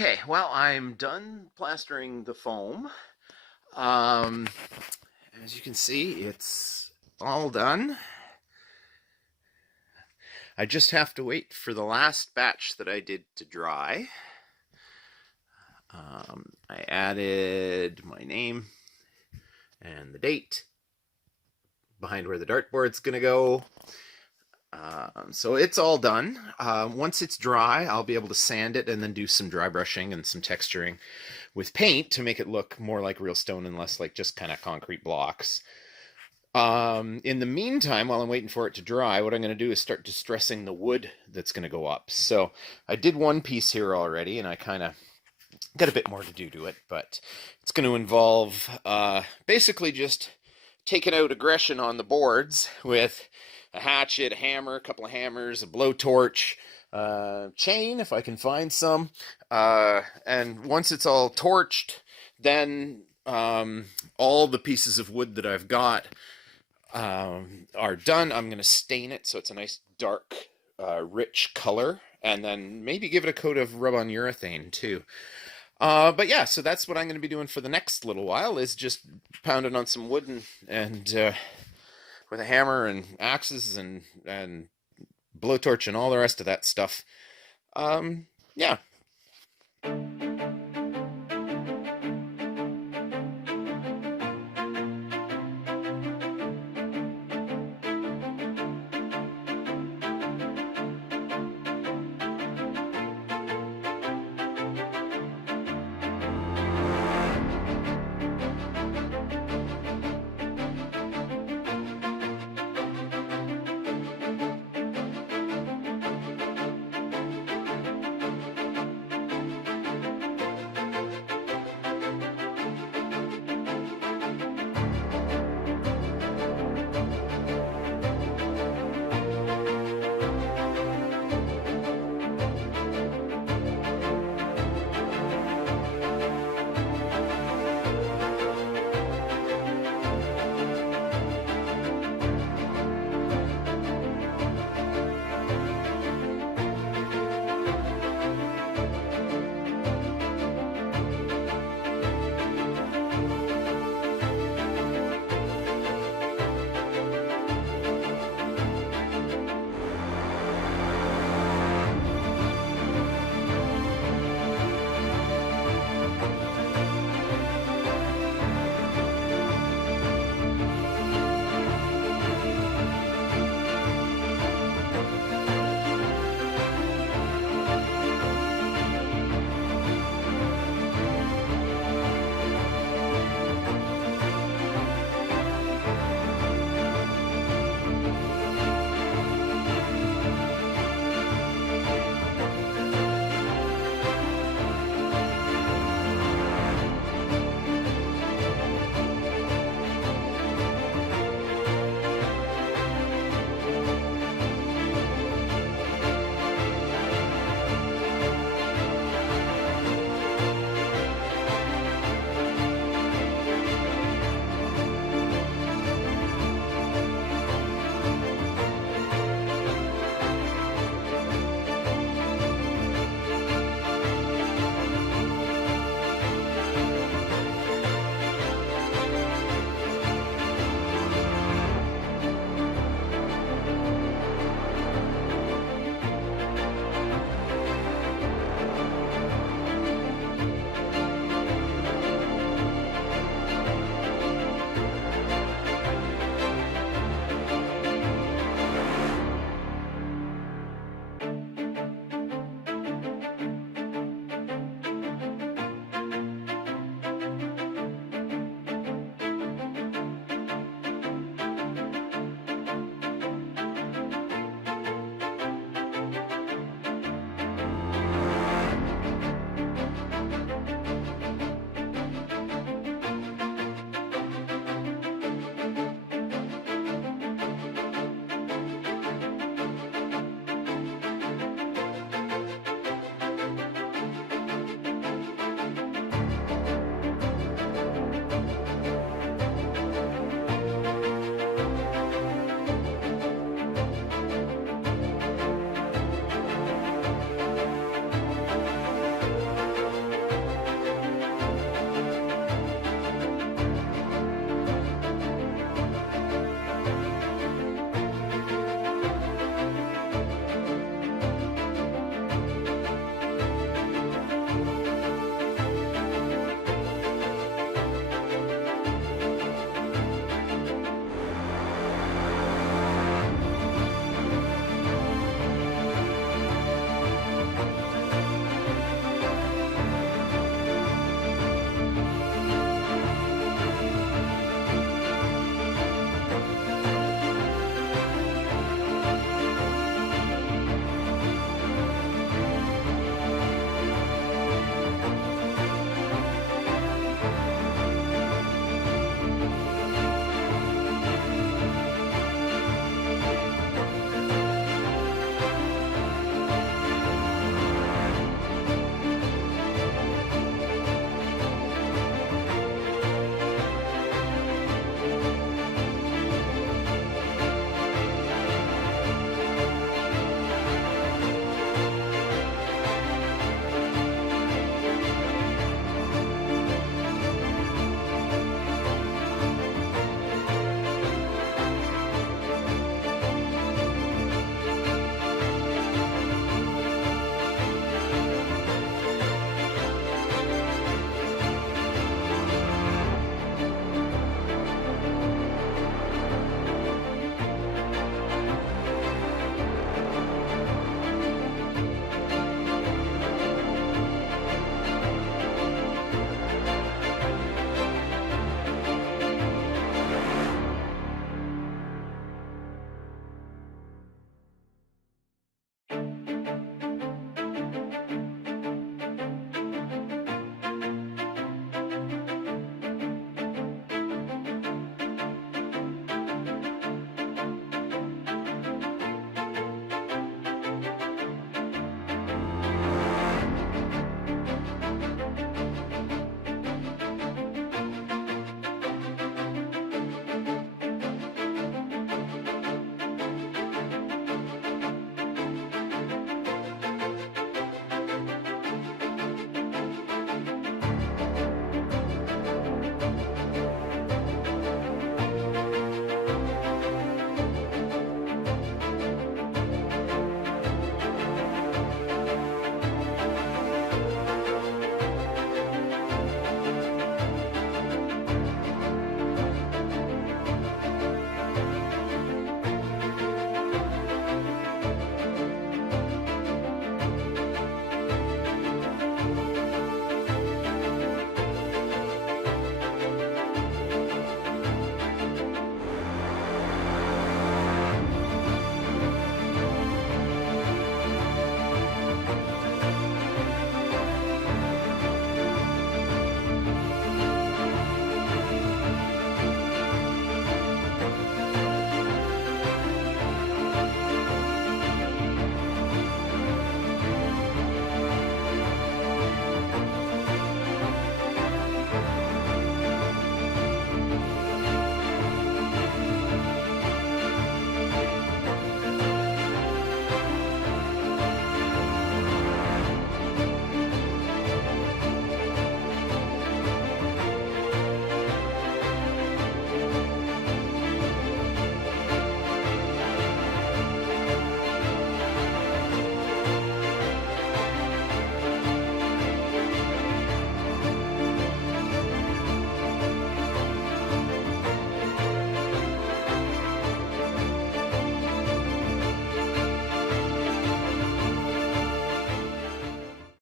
Okay, well, I'm done plastering the foam. Um, as you can see, it's all done. I just have to wait for the last batch that I did to dry. I added my name and the date behind where the dartboard's gonna go. So it's all done. Once it's dry, I'll be able to sand it and then do some dry brushing and some texturing with paint to make it look more like real stone and less like just kind of concrete blocks. In the meantime, while I'm waiting for it to dry, what I'm going to do is start distressing the wood that's going to go up. So I did one piece here already, and I kind of got a bit more to do to it, but it's going to involve basically just taking out aggression on the boards with a hatchet, a hammer, a couple of hammers, a blowtorch, chain if I can find some. And once it's all torched, then all the pieces of wood that I've got are done. I'm going to stain it so it's a nice dark, rich color, and then maybe give it a coat of rub-on urethane too. But yeah, so that's what I'm going to be doing for the next little while, is just pounding on some wood and with a hammer and axes and blowtorch and all the rest of that stuff. Yeah.